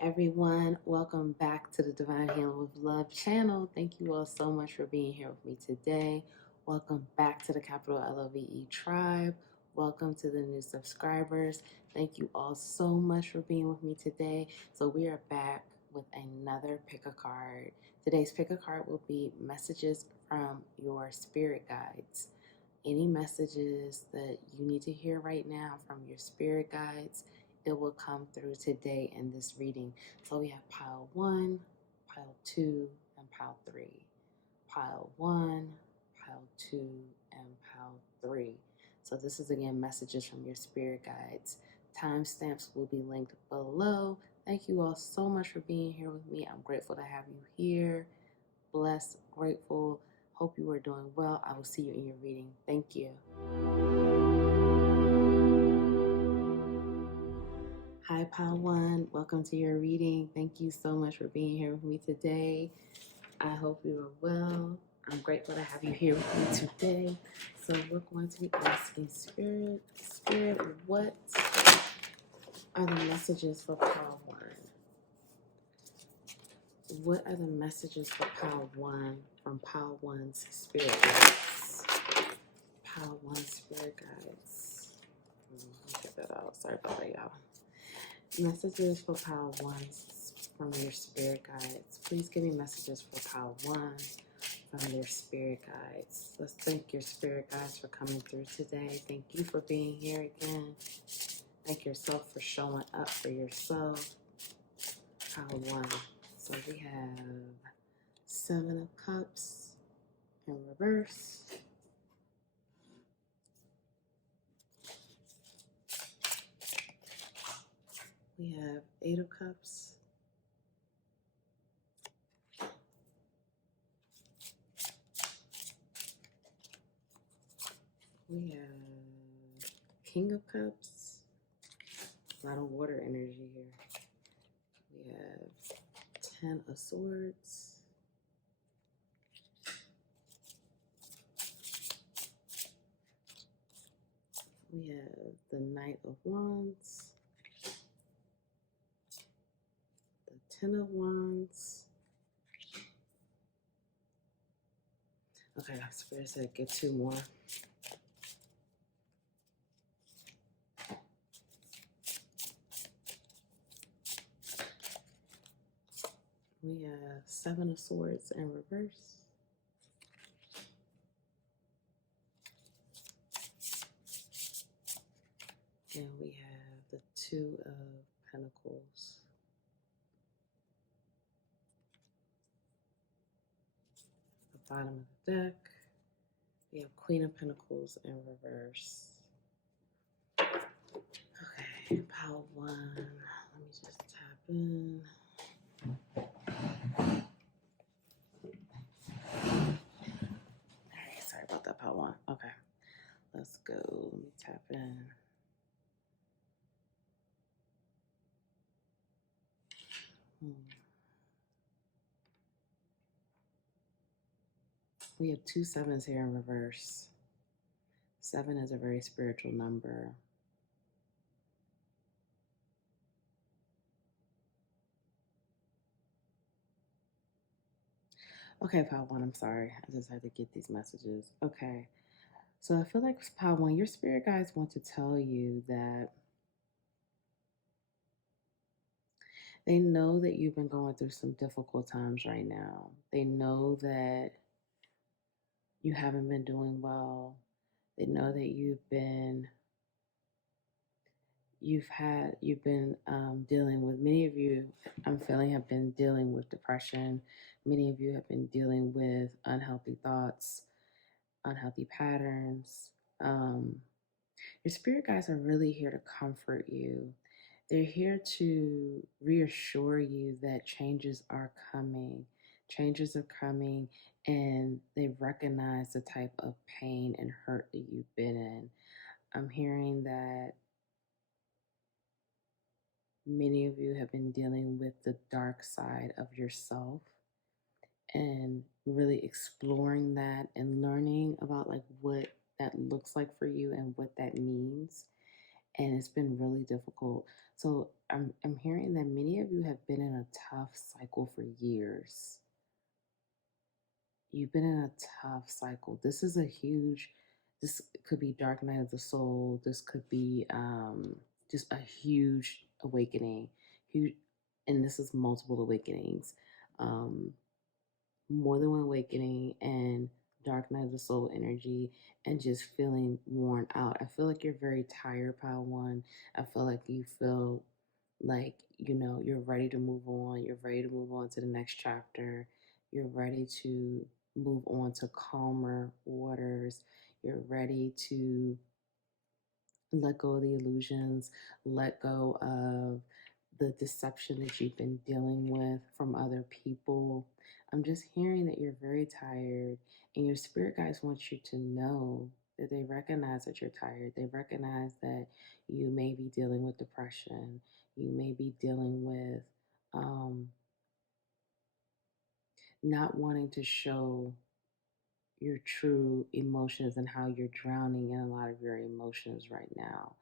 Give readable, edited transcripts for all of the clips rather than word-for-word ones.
everyone. Welcome back to the Divine Healing with Love channel. Thank you all so much for being here with me today. Welcome back to the capital LOVE tribe. Welcome to the new subscribers. Thank you all so much for being with me today. So we are back with another pick a card. Today's pick a card will be messages from your spirit guides. Any messages that you need to hear right now from your spirit guides, it will come through today in this reading. So we have pile 1, pile 2, and pile 3. Pile 1, pile 2, and pile 3. So this is again messages from your spirit guides. Timestamps will be linked below. Thank you all so much for being here with me. I'm grateful to have you here. Blessed, grateful. Hope you are doing well. I will see you in your reading. Thank you. Hi, Pile 1. Welcome to your reading. Thank you so much for being here with me today. I hope you are well. I'm grateful to have you here with me today. So we're going to be asking Spirit, what are the messages for Pile 1? What are the messages for Pile 1 from Pile 1's spirit guides? Pile 1 spirit guides. Let me get that out. Sorry about that, y'all. Messages for Pile 1 from your spirit guides. Please give me messages for Pile 1 from their spirit guides. Let's thank your spirit guides for coming through today. Thank you for being here again. Thank yourself for showing up for yourself. Pile 1. So we have 7 of Cups in reverse. We have 8 of Cups. We have King of Cups. A lot of water energy here. We have 10 of Swords. We have the Knight of Wands. The 10 of Wands. Okay, Spirit said get 2 more. We have 7 of Swords in reverse. And we have the 2 of Pentacles. The bottom of the deck. We have Queen of Pentacles in reverse. Okay, pile 1. Let me just tap in. Alright, sorry about that, pile 1. Okay, let's go. Let me tap in. We have 2 7s here in reverse. 7 is a very spiritual number. Okay, Pile 1, I'm sorry. I just had to get these messages. Okay, so I feel like Pile 1, your spirit guides want to tell you that they know that you've been going through some difficult times right now. They know that you haven't been doing well. They know that you've been dealing with, many of you, I'm feeling, have been dealing with depression. Many of you have been dealing with unhealthy thoughts, unhealthy patterns. Your spirit guides are really here to comfort you. They're here to reassure you that changes are coming. Changes are coming, and they recognize the type of pain and hurt that you've been in. I'm hearing that many of you have been dealing with the dark side of yourself and really exploring that and learning about like what that looks like for you and what that means. and it's been really difficult. So I'm hearing that many of you have been in a tough cycle for years. You've been in a tough cycle. This could be dark night of the soul. This could be just a huge awakening. Huge, and this is multiple awakenings. Um, More than one awakening and dark night of the soul energy and just feeling worn out. I feel like you're very tired, pile one. I feel like you feel like, you're ready to move on. You're ready to move on to the next chapter. You're ready to move on to calmer waters. You're ready to let go of the illusions, let go of the deception that you've been dealing with from other people. I'm just hearing that you're very tired, and your spirit guides want you to know that they recognize that you're tired. They recognize that you may be dealing with depression, you may be dealing with um, not wanting to show your true emotions and how you're drowning in a lot of your emotions right now.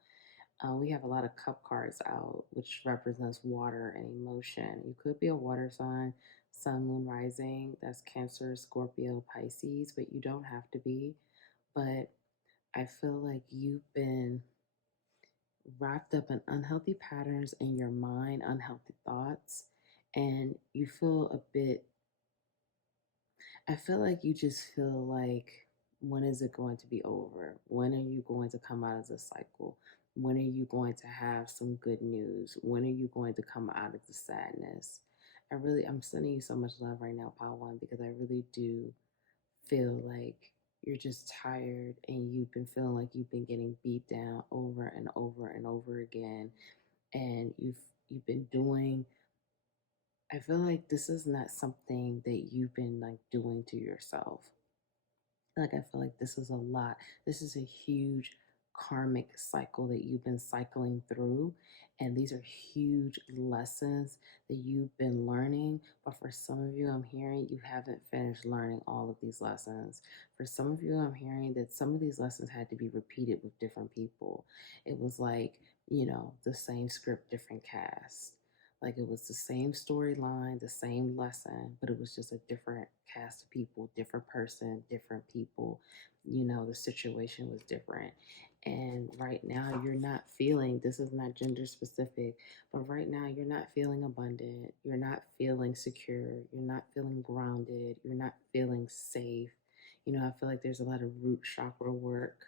We have a lot of cup cards out, which represents water and emotion. You could be a water sign, sun, moon, rising. That's Cancer, Scorpio, Pisces, but you don't have to be. But I feel like you've been wrapped up in unhealthy patterns in your mind, unhealthy thoughts, and you feel a bit I feel like you just feel like, when is it going to be over? When are you going to come out of this cycle? When are you going to have some good news? When are you going to come out of the sadness? I'm sending you so much love right now, Pile One, because I really do feel like you're just tired and you've been feeling like you've been getting beat down over and over and over again. And you've been doing I feel like this is not something that you've been like doing to yourself. Like, I feel like this is a lot. This is a huge karmic cycle that you've been cycling through. And these are huge lessons that you've been learning. But for some of you, I'm hearing you haven't finished learning all of these lessons. For some of you, I'm hearing that some of these lessons had to be repeated with different people. It was like, the same script, different cast. Like, it was the same storyline, the same lesson, but it was just a different cast of people, different person, different people. The situation was different. And right now, you're not feeling, this is not gender specific, but right now, you're not feeling abundant. You're not feeling secure. You're not feeling grounded. You're not feeling safe. I feel like there's a lot of root chakra work,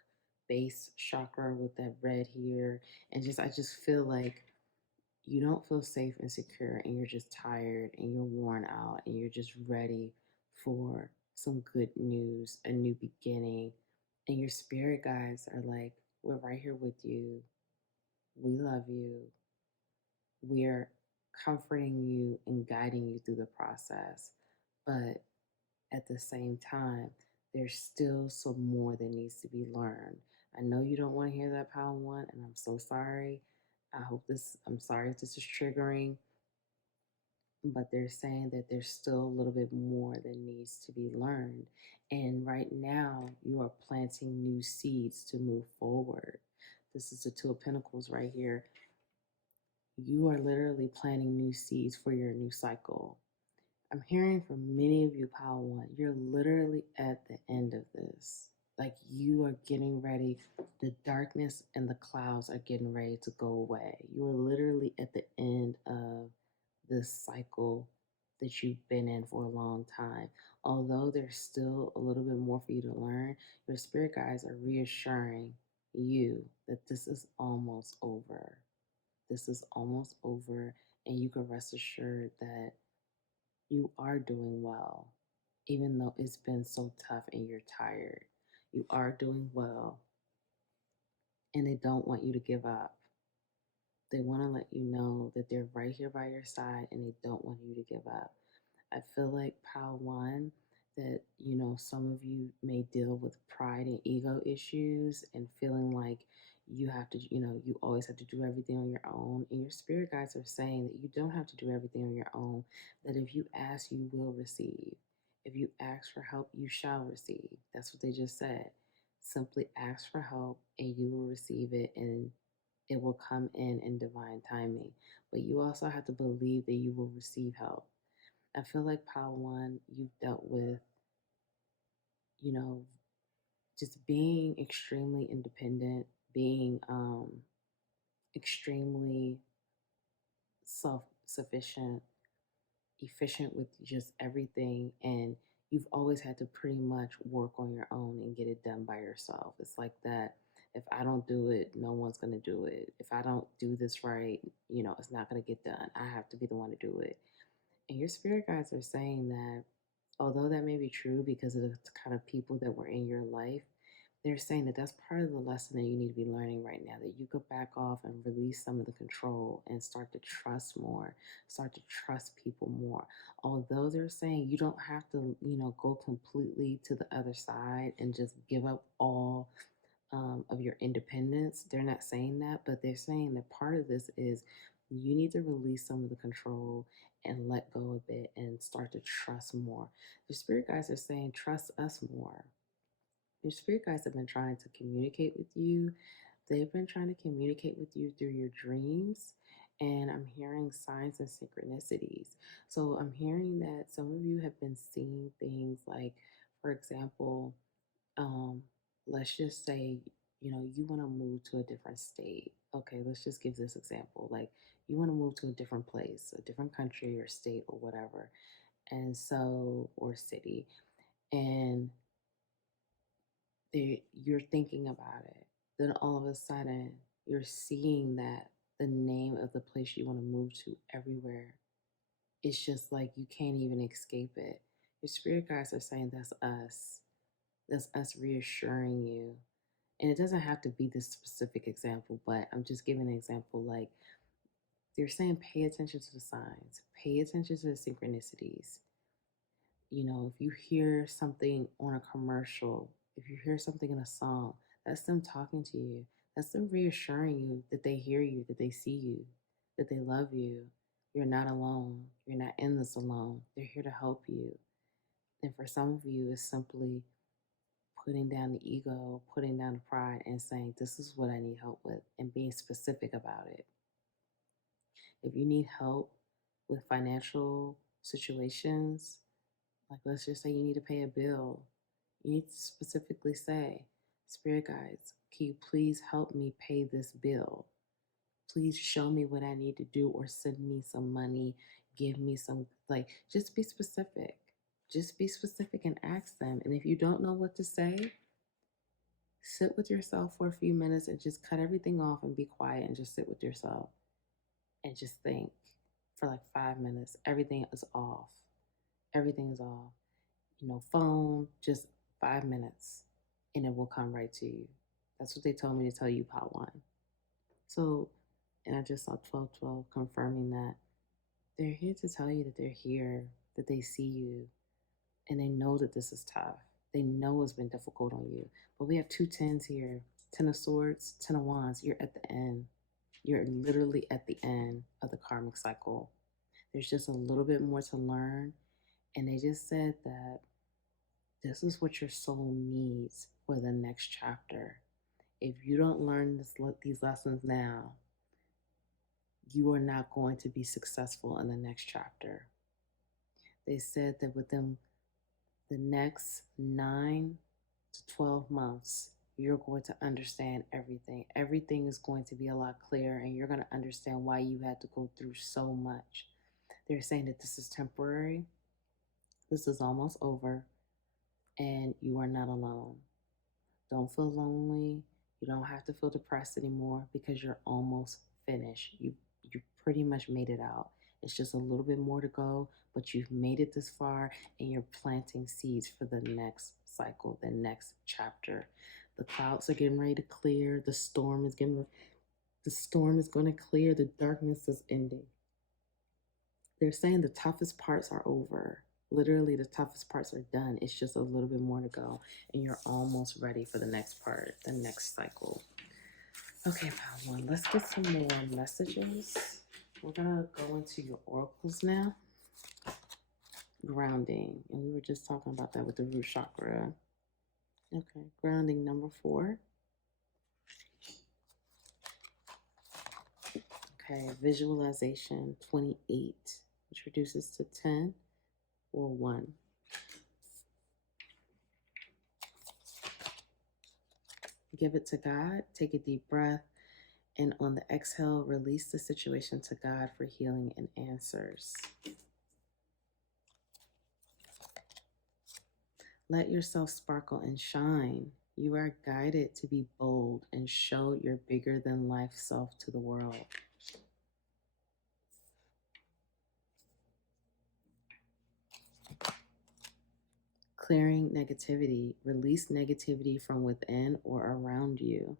base chakra with that red here. And I just feel like you don't feel safe and secure, and you're just tired and you're worn out and you're just ready for some good news, a new beginning. And your spirit guides are like, we're right here with you. We love you. We're comforting you and guiding you through the process. But at the same time, there's still some more that needs to be learned. I know you don't want to hear that, Power One, and I'm so sorry. I'm sorry if this is triggering, but they're saying that there's still a little bit more that needs to be learned. And right now, you are planting new seeds to move forward. This is the Two of Pentacles right here. You are literally planting new seeds for your new cycle. I'm hearing from many of you, Power One, you're literally at the end of this. Like, you are getting ready. The darkness and the clouds are getting ready to go away. You are literally at the end of this cycle that you've been in for a long time. Although there's still a little bit more for you to learn, your spirit guides are reassuring you that this is almost over. This is almost over, and you can rest assured that you are doing well, even though it's been so tough and you're tired. You are doing well, and they don't want you to give up. They want to let you know that they're right here by your side and they don't want you to give up. I feel like, Pile One, that, some of you may deal with pride and ego issues and feeling like you have to, you always have to do everything on your own. And your spirit guides are saying that you don't have to do everything on your own, that if you ask, you will receive. If you ask for help, you shall receive. That's what they just said. Simply ask for help and you will receive it. And it will come in divine timing. But you also have to believe that you will receive help. I feel like Pile One, you've dealt with, you know, just being extremely independent, being extremely self sufficient, efficient with just everything. And you've always had to pretty much work on your own and get it done by yourself. It's like that. If I don't do it, no one's going to do it. If I don't do this right, it's not going to get done. I have to be the one to do it. And your spirit guides are saying that although that may be true because of the kind of people that were in your life, they're saying that that's part of the lesson that you need to be learning right now, that you could back off and release some of the control and start to trust more, start to trust people more. Although they're saying you don't have to, go completely to the other side and just give up all of your independence. They're not saying that, but they're saying that part of this is you need to release some of the control and let go of it and start to trust more. The spirit guides are saying, trust us more. Your spirit guides have been trying to communicate with you. They've been trying to communicate with you through your dreams. And I'm hearing signs and synchronicities. So I'm hearing that some of you have been seeing things like, for example, um, let's just say, you want to move to a different state. Okay, let's just give this example. Like, you want to move to a different place, a different country or state or whatever. And so, or city. And you're thinking about it. Then all of a sudden, you're seeing that the name of the place you want to move to everywhere. It's just like you can't even escape it. Your spirit guides are saying that's us. That's us reassuring you. And it doesn't have to be this specific example, but I'm just giving an example. Like, they're saying pay attention to the signs, pay attention to the synchronicities. If you hear something on a commercial, if you hear something in a song, that's them talking to you. That's them reassuring you that they hear you, that they see you, that they love you. You're not alone. You're not in this alone. They're here to help you. And for some of you, it's simply putting down the ego, putting down the pride, and saying, this is what I need help with, and being specific about it. If you need help with financial situations, like let's just say you need to pay a bill, you need to specifically say, Spirit guides, can you please help me pay this bill? Please show me what I need to do or send me some money, give me some, just be specific. Just be specific and ask them. And if you don't know what to say, sit with yourself for a few minutes and just cut everything off and be quiet and just sit with yourself and just think for like 5 minutes. Everything is off. Everything is off. Phone, just 5 minutes and it will come right to you. That's what they told me to tell you, Pot One. So, and I just saw 1212 confirming that they're here to tell you that they're here, that they see you, and they know that this is tough. They know it's been difficult on you. But we have two tens here, 10 of swords, 10 of wands. You're at the end. You're literally at the end of the karmic cycle. There's just a little bit more to learn. And they just said that this is what your soul needs for the next chapter. If you don't learn these lessons now, you are not going to be successful in the next chapter. They said that within the next 9 to 12 months, you're going to understand everything. Everything is going to be a lot clearer, and you're going to understand why you had to go through so much. They're saying that this is temporary, this is almost over, and you are not alone. Don't feel lonely. You don't have to feel depressed anymore because you're almost finished. You pretty much made it out. It's just a little bit more to go, but you've made it this far and you're planting seeds for the next cycle, the next chapter. The clouds are getting ready to clear. The storm is going to clear. The darkness is ending. They're saying the toughest parts are over. Literally, the toughest parts are done. It's just a little bit more to go, and you're almost ready for the next part, the next cycle. Okay, Pile One, let's get some more messages. We're going to go into your oracles now. Grounding, and we were just talking about that with the root chakra. Okay, grounding number 4. Okay, visualization 28, which reduces to 10 or 1. Give it to God, take a deep breath, and on the exhale, release the situation to God for healing and answers. Let yourself sparkle and shine. You are guided to be bold and show your bigger than life self to the world. Clearing negativity. Release negativity from within or around you.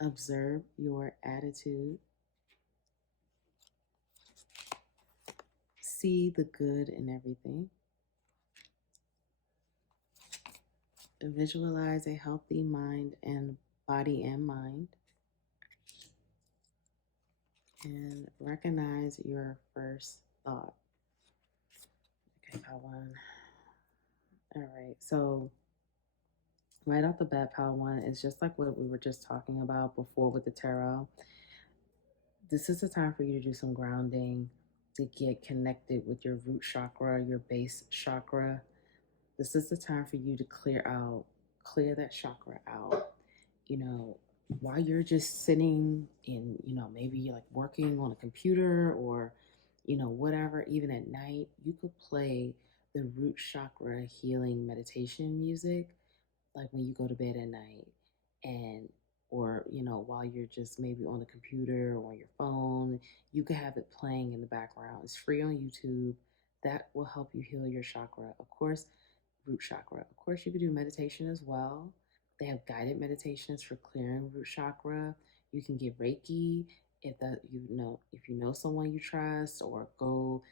Observe your attitude. See the good in everything. Visualize a healthy mind and body and mind. And recognize your first thought. Okay, pile one. All right, so right off the bat, pile one is just like what we were just talking about before with the tarot. This is the time for you to do some grounding, to get connected with your root chakra, your base chakra. This is the time for you to clear that chakra out. You know, while you're just sitting in, maybe you're like working on a computer or, whatever, even at night, you could play the root chakra healing meditation music, like when you go to bed at night, and or while you're just maybe on the computer or on your phone, you could have it playing in the background. It's free on YouTube. That will help you heal your chakra. Of course, root chakra. Of course, you could do meditation as well. They have guided meditations for clearing root chakra. You can get Reiki if you know someone you trust, or go,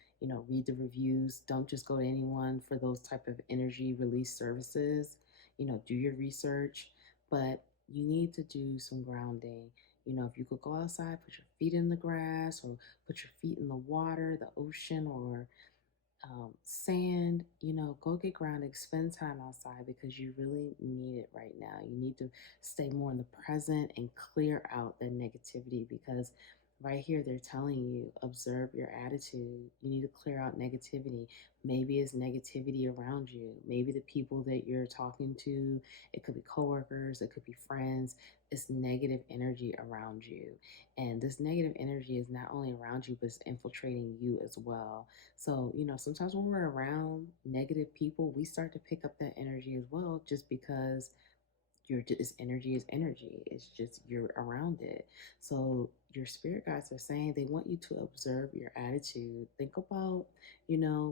read the reviews. Don't just go to anyone for those type of energy release services. Do your research, but you need to do some grounding. If you could go outside, put your feet in the grass, or put your feet in the water, the ocean, or sand, go get grounded, spend time outside, because you really need it right now. You need to stay more in the present and clear out that negativity, because right here they're telling you, observe your attitude. You need to clear out negativity. Maybe it's negativity around you. Maybe the people that you're talking to, it could be coworkers, it could be friends. It's negative energy around you. And this negative energy is not only around you, but it's infiltrating you as well. So, sometimes when we're around negative people, we start to pick up that energy as well, just because this energy is energy. It's just you're around it. So your spirit guides are saying they want you to observe your attitude. Think about,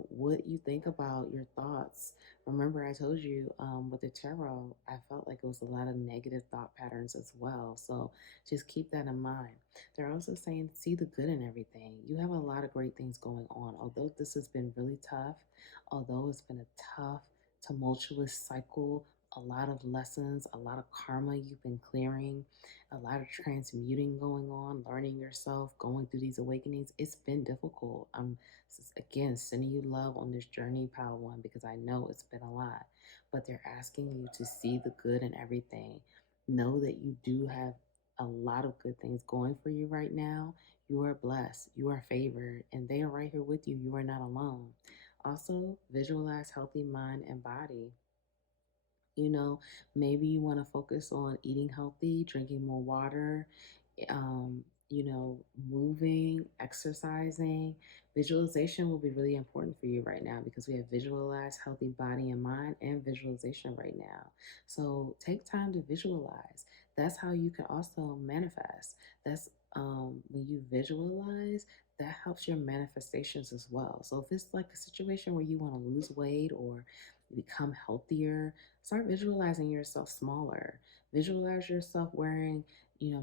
what you think about, your thoughts. Remember, I told you with the tarot, I felt like it was a lot of negative thought patterns as well. So just keep that in mind. They're also saying see the good in everything. You have a lot of great things going on. Although this has been really tough, although it's been a tough, tumultuous cycle, a lot of lessons, a lot of karma you've been clearing, a lot of transmuting going on, learning yourself, going through these awakenings. It's been difficult. I'm, again, sending you love on this journey, Pile One, because I know it's been a lot. But they're asking you to see the good in everything. Know that you do have a lot of good things going for you right now. You are blessed. You are favored. And they are right here with you. You are not alone. Also, visualize healthy mind and body. You know, maybe you want to focus on eating healthy, drinking more water, um, moving, exercising. Visualization will be really important for you right now, because we have visualize healthy body and mind and visualization right now. So take time to visualize. That's how you can also manifest. That's when you visualize, that helps your manifestations as well. So if it's like a situation where you want to lose weight or become healthier, start visualizing yourself smaller. Visualize yourself wearing,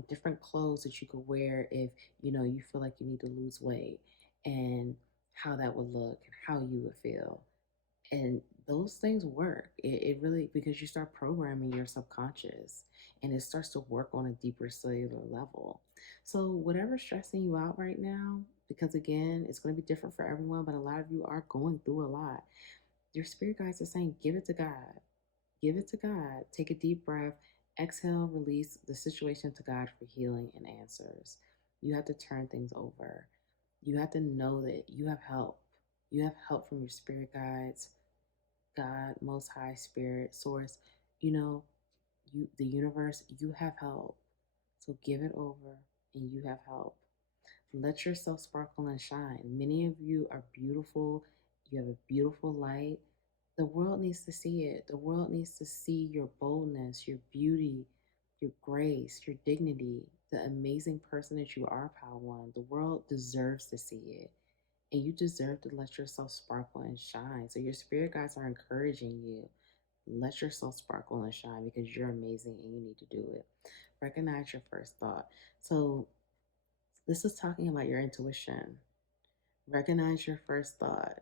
different clothes that you could wear if, you feel like you need to lose weight, and how that would look and how you would feel. And those things work. It really, because you start programming your subconscious, and it starts to work on a deeper cellular level. So whatever's stressing you out right now, because again, it's going to be different for everyone, but a lot of you are going through a lot. Your spirit guides are saying, give it to God. Give it to God. Take a deep breath Exhale, release the situation to God for healing and answers. You have to turn things over. You have to know that you have help. You have help from your spirit guides, God, Most High, Spirit, Source. You know, the universe, you have help. So give it over and you have help. Let yourself sparkle and shine. Many of you are beautiful. You have a beautiful light. The world needs to see it. The world needs to see your boldness, your beauty, your grace, your dignity, the amazing person that you are, Pal One. The world deserves to see it. And you deserve to let yourself sparkle and shine. So your spirit guides are encouraging you. Let yourself sparkle and shine because you're amazing and you need to do it. Recognize your first thought. So this is talking about your intuition. Recognize your first thought.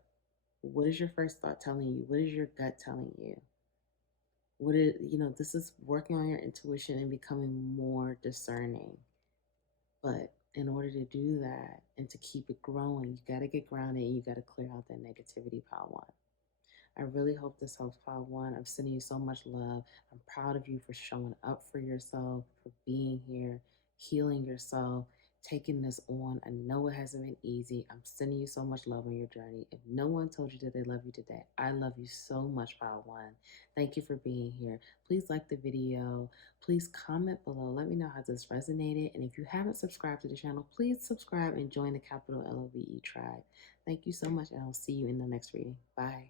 What is your first thought telling you? What is your gut telling you? This is working on your intuition and becoming more discerning. But in order to do that and to keep it growing, you got to get grounded and you got to clear out that negativity, Pile One. I really hope this helps, Pile One. I'm sending you so much love. I'm proud of you for showing up for yourself, for being here, healing yourself, taking this on. I know it hasn't been easy. I'm sending you so much love on your journey. If no one told you that they love you today, I love you so much, Pile One. Thank you for being here. Please like the video. Please comment below. Let me know how this resonated. And if you haven't subscribed to the channel, please subscribe and join the Capital LOVE tribe. Thank you so much, and I'll see you in the next reading. Bye.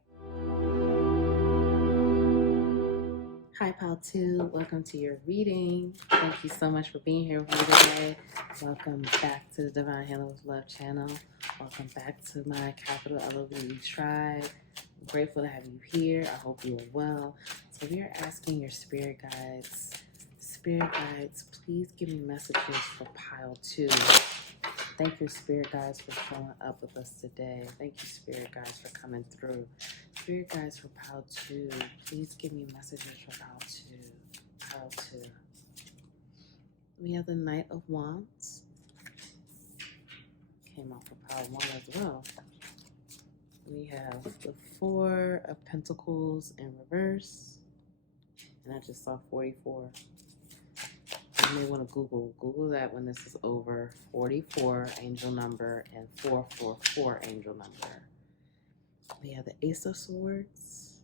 Hi, Pal 2. Welcome to your reading. Thank you so much for being here with me today. Welcome back to the Divine Healing with Love channel. Welcome back to my Capital LOVE tribe. I'm grateful to have you here. I hope you are well. So we are asking your spirit guides. Spirit guides, please give me messages for Pile 2. Thank you, Spirit Guides, for showing up with us today. Thank you, Spirit Guides, for coming through. Spirit Guides for Pile 2, please give me messages for Pile 2. Pile 2. We have the Knight of Wands. Came out for Pile 1 as well. We have the Four of Pentacles in reverse. And I just saw 44. You may want to Google that when this is over. 44 angel number and 444 angel number. We have the Ace of Swords.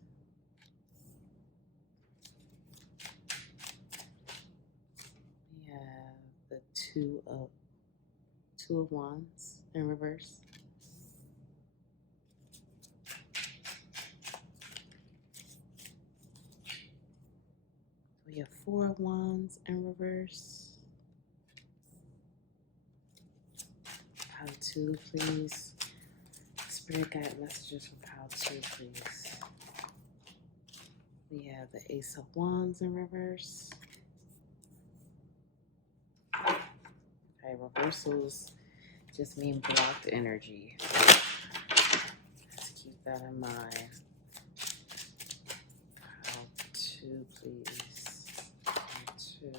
We have the Two of Wands in reverse. We have Four of Wands in reverse. Pile 2, please. Spirit guide messages for Pile 2, please. We have the Ace of Wands in reverse. Okay, reversals just mean blocked energy. Let's keep that in mind. Pile 2, please. Pile 2.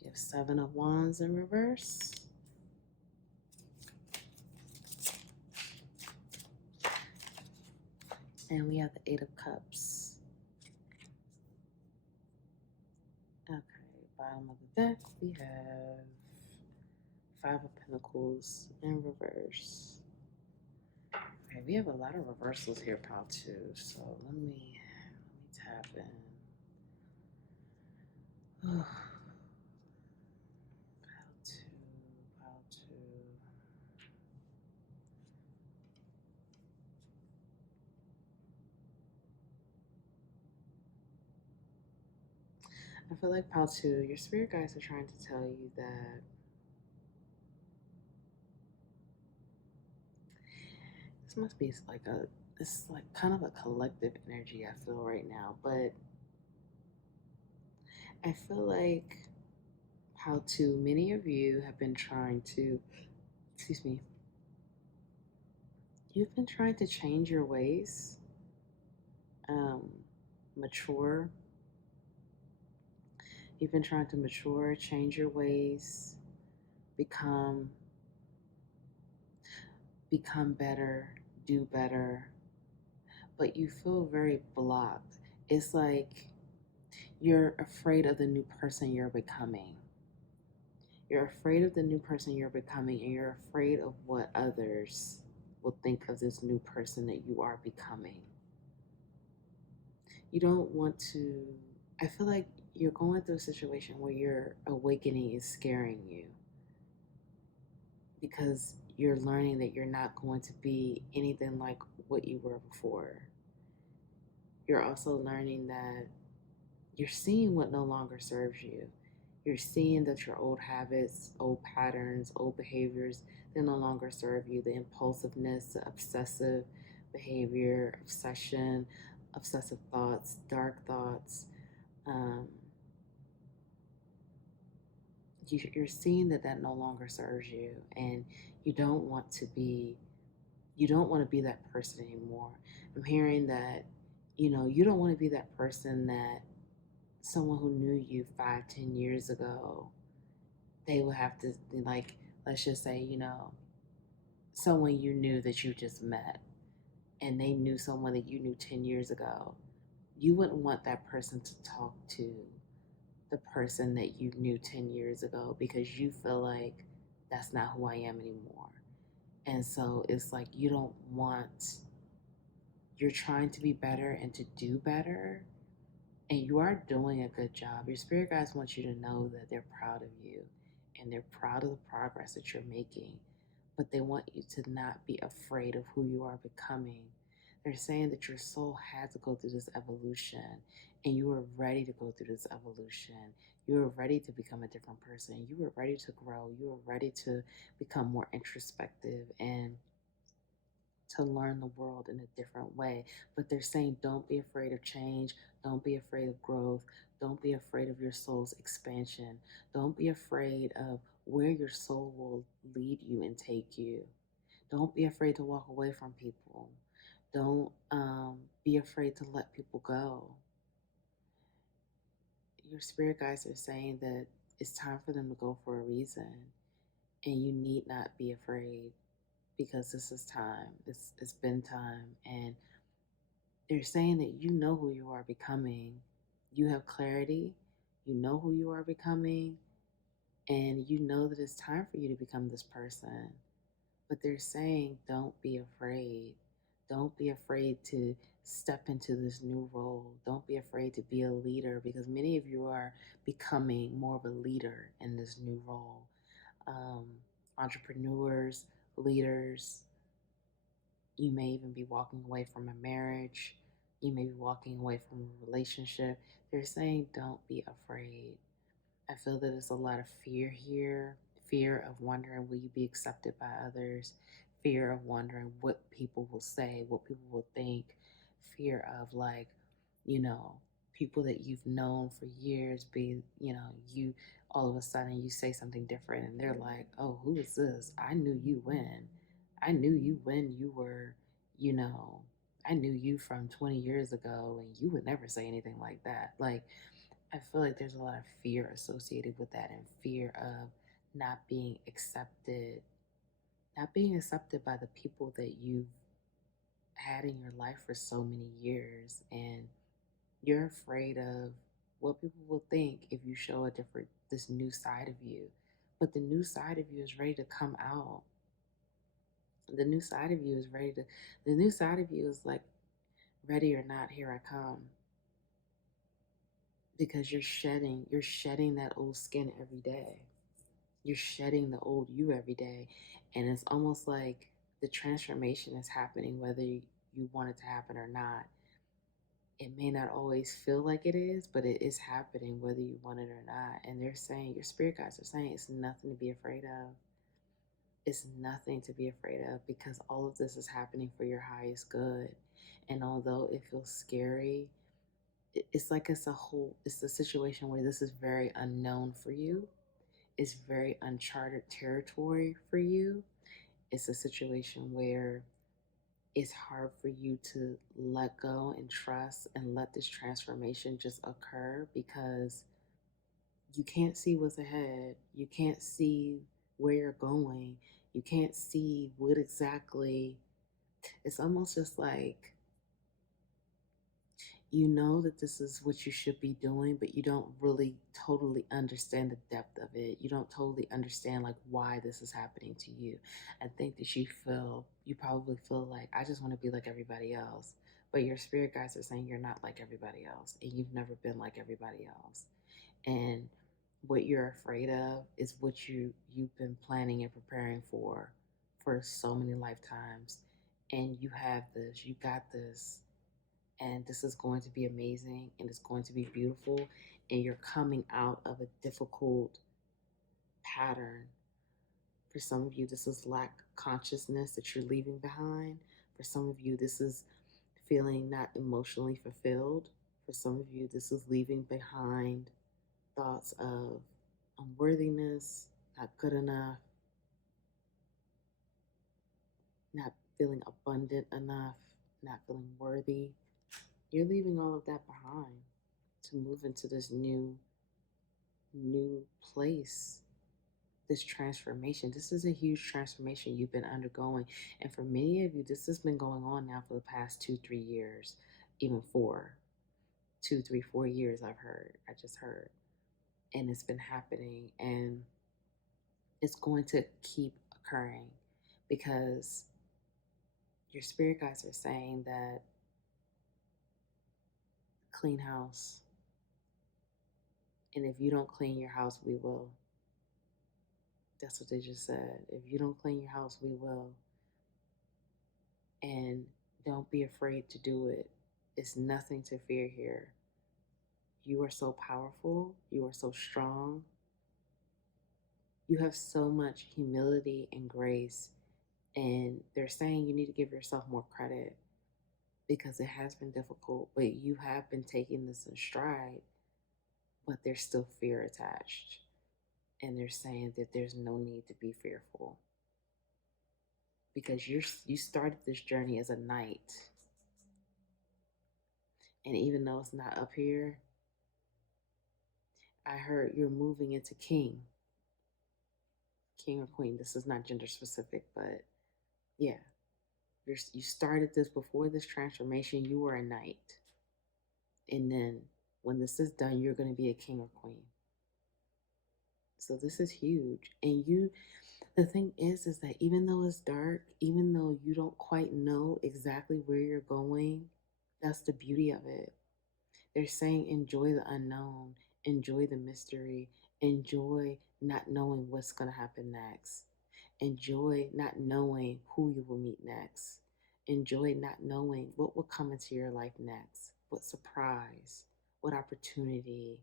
We have Seven of Wands in reverse. And we have the Eight of Cups. Okay, bottom of the deck, we have Five of Pentacles in reverse. Okay, we have a lot of reversals here, Pile 2. So let me tap in. Oh. Pile 2, Pile 2. I feel like Pile 2, your spirit guides are trying to tell you that this must be it's like kind of a collective energy I feel right now, but I feel like Pile 2, many of you have been trying to, you've been trying to change your ways, mature. You've been trying to mature, change your ways, become better, do better, but you feel very blocked. It's like You're afraid of the new person you're becoming. You're afraid of the new person you're becoming, and you're afraid of what others will think of this new person that you are becoming. You don't want to, I feel like you're going through a situation where your awakening is scaring you because you're learning that you're not going to be anything like what you were before. You're also learning that you're seeing what no longer serves you. You're seeing that your old habits, old patterns, old behaviors, they no longer serve you. The impulsiveness, the obsessive behavior, obsessive thoughts, dark thoughts. Um, you're seeing that that no longer serves you, and you don't want to be you don't want to be that person anymore. I'm hearing that, you don't want to be that person that someone who knew you 5, 10 years ago, they would have to, like, let's just say, someone you knew that you just met, and they knew someone that you knew 10 years ago. You wouldn't want that person to talk to the person that you knew 10 years ago because you feel like that's not who I am anymore. And so it's like you're trying to be better and to do better, and you are doing a good job. Your spirit guides want you to know that they're proud of you and they're proud of the progress that you're making, but they want you to not be afraid of who you are becoming. They're saying that your soul had to go through this evolution, and you were ready to go through this evolution. You were ready to become a different person. You were ready to grow. You were ready to become more introspective and to learn the world in a different way. But they're saying don't be afraid of change, don't be afraid of growth, don't be afraid of your soul's expansion, don't be afraid of where your soul will lead you and take you. Don't be afraid to walk away from people. Don't be afraid to let people go. Your spirit guides are saying that it's time for them to go for a reason, and you need not be afraid because this is time. It's been time, and they're saying that you know who you are becoming. You have clarity. You know who you are becoming. And you know that it's time for you to become this person. But they're saying, don't be afraid. Don't be afraid to step into this new role. Don't be afraid to be a leader because many of you are becoming more of a leader in this new role. Um, Entrepreneurs, leaders, you may even be walking away from a marriage. You may be walking away from a relationship. They're saying don't be afraid. I feel that there's a lot of fear here, fear of wondering will you be accepted by others, fear of wondering what people will say, what people will think, fear of like, you know, people that you've known for years be, you all of a sudden you say something different and they're like, oh, who is this? I knew you when. I knew you when you were, you know, I knew you from 20 years ago and you would never say anything like that. Like, I feel like there's a lot of fear associated with that and fear of not being accepted, not being accepted by the people that you've had in your life for so many years. And you're afraid of what people will think if you show this new side of you. But the new side of you is ready to come out. The new side of you is the new side of you is like, ready or not, here I come. Because you're shedding that old skin every day. You're shedding the old you every day. And it's almost like the transformation is happening whether you want it to happen or not. It may not always feel like it is, but it is happening whether you want it or not. And they're saying, your spirit guides are saying, it's nothing to be afraid of. It's nothing to be afraid of because all of this is happening for your highest good. And although it feels scary, it's like it's a situation where this is very unknown for you. It's very uncharted territory for you. It's a situation where it's hard for you to let go and trust and let this transformation just occur because you can't see what's ahead. You can't see where you're going. You can't see what exactly. It's almost just like you know that this is what you should be doing, but you don't really totally understand the depth of it. You don't totally understand like why this is happening to you. I think that you probably feel like, I just want to be like everybody else. But your spirit guides are saying you're not like everybody else and you've never been like everybody else. And what you're afraid of is what you've been planning and preparing for so many lifetimes. And you have this, you got this, and this is going to be amazing and it's going to be beautiful, and you're coming out of a difficult pattern. For some of you, this is lack consciousness that you're leaving behind. For some of you, this is feeling not emotionally fulfilled. For some of you, this is leaving behind thoughts of unworthiness, not good enough, not feeling abundant enough, not feeling worthy. You're leaving all of that behind to move into this new place, this transformation. This is a huge transformation you've been undergoing. And for many of you, this has been going on now for the past 2, 3 years, even 4 years. I just heard. And it's been happening, and it's going to keep occurring because your spirit guides are saying that clean house. And if you don't clean your house, we will. That's what they just said. If you don't clean your house, we will. And don't be afraid to do it. It's nothing to fear here. You are so powerful. You are so strong. You have so much humility and grace. And they're saying you need to give yourself more credit because it has been difficult, but you have been taking this in stride, but there's still fear attached. And they're saying that there's no need to be fearful because you started this journey as a knight. And even though it's not up here, I heard you're moving into king or queen. This is not gender specific, but yeah, you started this before this transformation. You were a knight. And then when this is done, you're going to be a king or queen. So this is huge. And the thing is that even though it's dark, even though you don't quite know exactly where you're going, that's the beauty of it. They're saying enjoy the unknown, enjoy the mystery, enjoy not knowing what's going to happen next, enjoy not knowing who you will meet next, enjoy not knowing what will come into your life next, what surprise, what opportunity,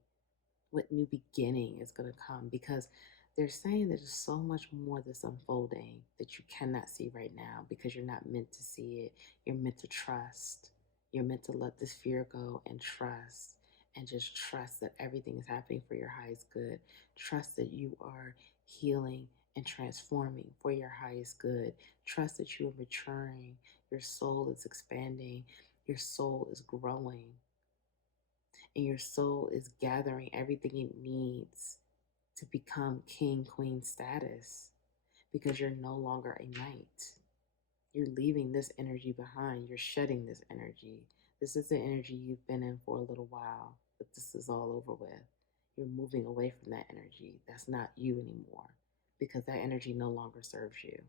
what new beginning is going to come, because they're saying that there's so much more that's unfolding that you cannot see right now because you're not meant to see it. You're meant to trust. You're meant to let this fear go and trust, and just trust that everything is happening for your highest good. Trust that you are healing and transforming for your highest good. Trust that you are maturing. Your soul is expanding. Your soul is growing, and your soul is gathering everything it needs to become king, queen status, because you're no longer a knight. You're leaving this energy behind. You're shedding this energy. This is the energy you've been in for a little while, but this is all over with. You're moving away from that energy. That's not you anymore because that energy no longer serves you.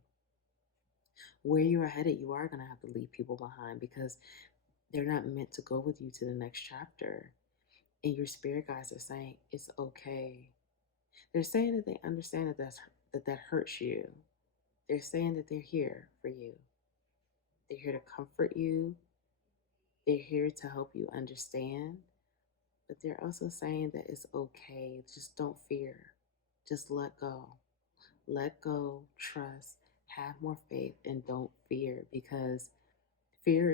Where you're headed, you are going to have to leave people behind because they're not meant to go with you to the next chapter. And your spirit guides are saying it's okay. They're saying that they understand that hurts you. They're saying that they're here for you. They're here to comfort you. They're here to help you understand. But they're also saying that it's okay. Just don't fear. Just let go. Let go, trust, have more faith, and don't fear, because fear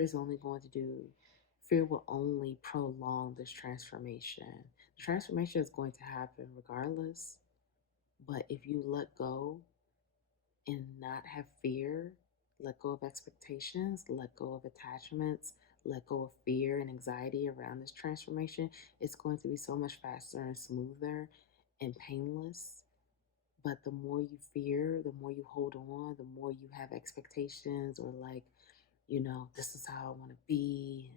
will only prolong this transformation. The transformation is going to happen regardless. But if you let go and not have fear, let go of expectations, let go of attachments, let go of fear and anxiety around this transformation, it's going to be so much faster and smoother and painless. But the more you fear, the more you hold on, the more you have expectations, or like, this is how I want to be.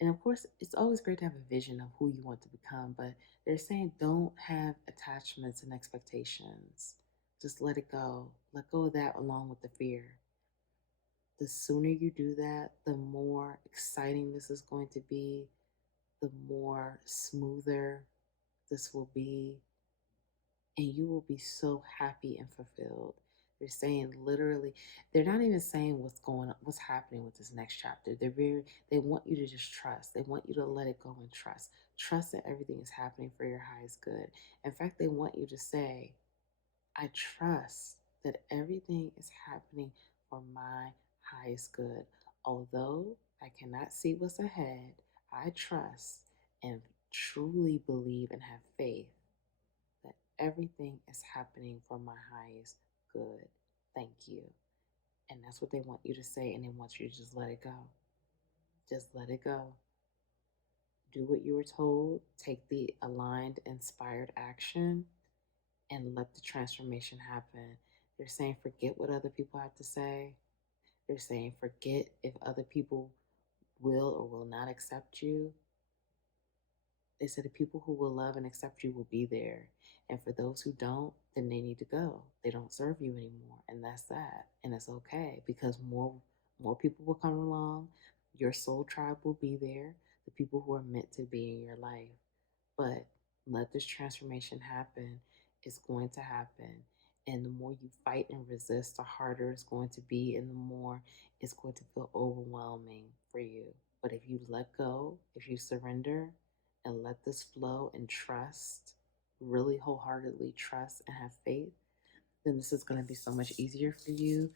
And of course, it's always great to have a vision of who you want to become, but they're saying don't have attachments and expectations. Just let it go. Let go of that along with the fear. The sooner you do that, the more exciting this is going to be, the more smoother this will be, and you will be so happy and fulfilled. They're saying literally, they're not even saying what's happening with this next chapter. They want you to just trust. They want you to let it go and trust. Trust that everything is happening for your highest good. In fact, they want you to say, I trust that everything is happening for my highest good. Although I cannot see what's ahead, I trust and truly believe and have faith that everything is happening for my highest good. Thank you. And that's what they want you to say, and they want you to just let it go. Just let it go. Do what you were told, take the aligned, inspired action, and let the transformation happen. They're saying forget what other people have to say. They're saying forget if other people will or will not accept you. They said the people who will love and accept you will be there. And for those who don't, then they need to go. They don't serve you anymore. And that's that. And it's okay because more people will come along. Your soul tribe will be there. The people who are meant to be in your life. But let this transformation happen. It's going to happen. And the more you fight and resist, the harder it's going to be, and the more it's going to feel overwhelming for you. But if you let go, if you surrender and let this flow and trust, really wholeheartedly trust and have faith, then this is going to be so much easier for you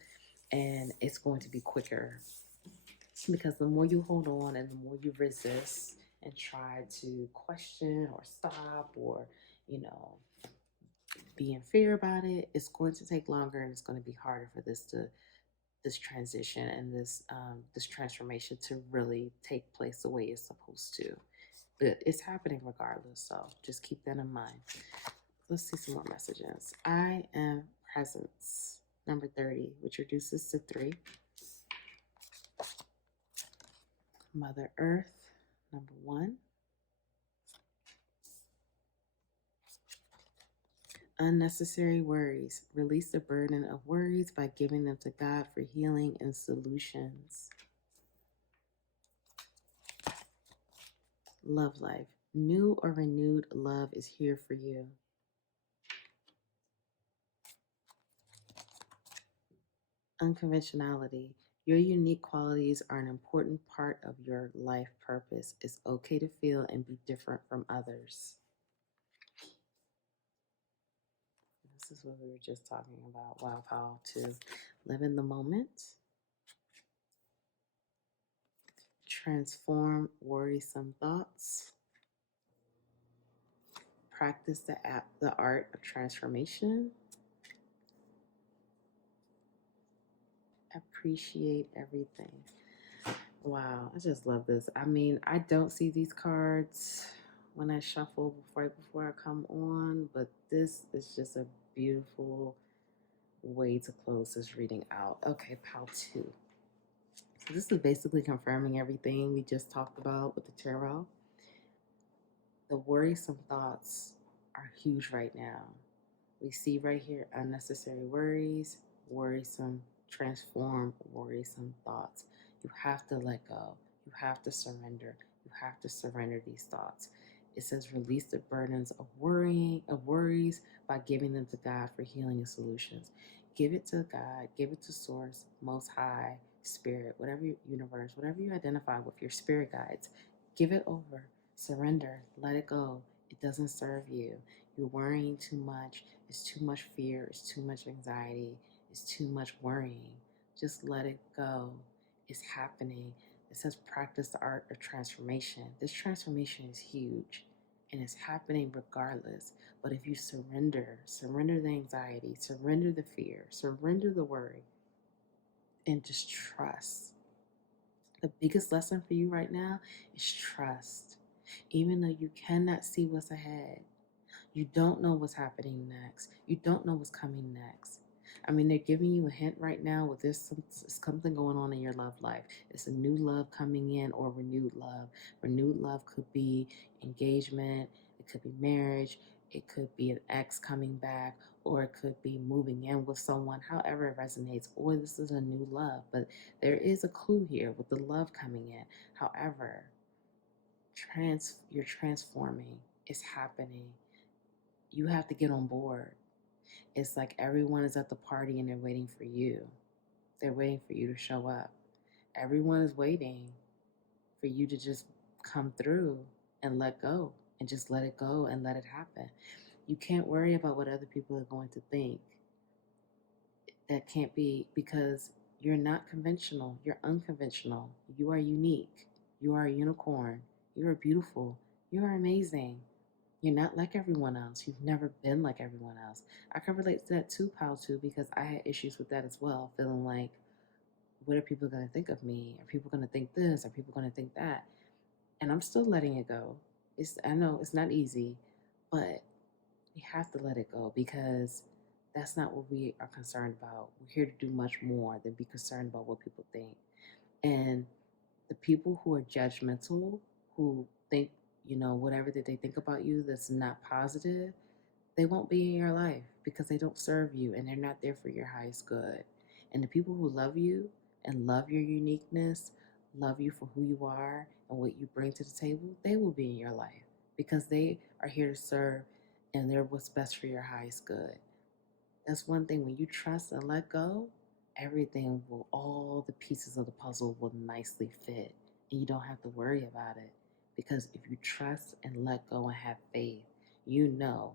and it's going to be quicker. Because the more you hold on and the more you resist and try to question or stop or, you know, be in fear about it, it's going to take longer and it's going to be harder for this transition and this transformation to really take place the way it's supposed to. But it's happening regardless, so just keep that in mind. Let's see some more messages. I am presence, number 30, which reduces to 3. Mother Earth, number 1. Unnecessary worries. Release the burden of worries by giving them to God for healing and solutions. Love life. New or renewed love is here for you. Unconventionality. Your unique qualities are an important part of your life purpose. It's okay to feel and be different from others. This is what we were just talking about. Wow, how to live in the moment. Transform worrisome thoughts. Practice the art of transformation. Appreciate everything. Wow, I just love this. I mean, I don't see these cards when I shuffle before I come on, but this is just a beautiful way to close this reading out. Okay, pile 2. So this is basically confirming everything we just talked about with the tarot. The worrisome thoughts are huge right now. We see right here unnecessary worries, worrisome, transform worrisome thoughts. You have to let go. You have to surrender. You have to surrender these thoughts. It says release the burdens of worries by giving them to God for healing and solutions. Give it to God, give it to Source, Most High, Spirit, whatever universe, whatever you identify with, your spirit guides. Give it over. Surrender. Let it go. It doesn't serve you. You're worrying too much. It's too much fear. It's too much anxiety. It's too much worrying. Just let it go. It's happening. It says practice the art of transformation. This transformation is huge and it's happening regardless. But if you surrender the anxiety, surrender the fear, surrender the worry, and just trust. The biggest lesson for you right now is trust. Even though you cannot see what's ahead, you don't know what's happening next. You don't know what's coming next. I mean, they're giving you a hint right now with something going on in your love life. It's a new love coming in or renewed love. Renewed love could be engagement, it could be marriage, it could be an ex coming back, or it could be moving in with someone, however it resonates, or this is a new love. But there is a clue here with the love coming in. However, you're transforming. It's happening. You have to get on board. It's like everyone is at the party and they're waiting for you. They're waiting for you to show up. Everyone is waiting for you to just come through and let go and just let it go and let it happen. You can't worry about what other people are going to think. That can't be, because you're not conventional. You're unconventional. You are unique. You are a unicorn. You are beautiful. You are amazing. You're not like everyone else. You've never been like everyone else. I can relate to that too, Pal, too, because I had issues with that as well, feeling like, what are people going to think of me? Are people going to think this? Are people going to think that? And I'm still letting it go. I know it's not easy, but we have to let it go, because that's not what we are concerned about. We're here to do much more than be concerned about what people think. And the people who are judgmental, who think, whatever that they think about you that's not positive, they won't be in your life, because they don't serve you and they're not there for your highest good. And the people who love you and love your uniqueness, love you for who you are and what you bring to the table, they will be in your life, because they are here to serve and they're what's best for your highest good. That's one thing. When you trust and let go, all the pieces of the puzzle will nicely fit, and you don't have to worry about it. Because if you trust and let go and have faith, you know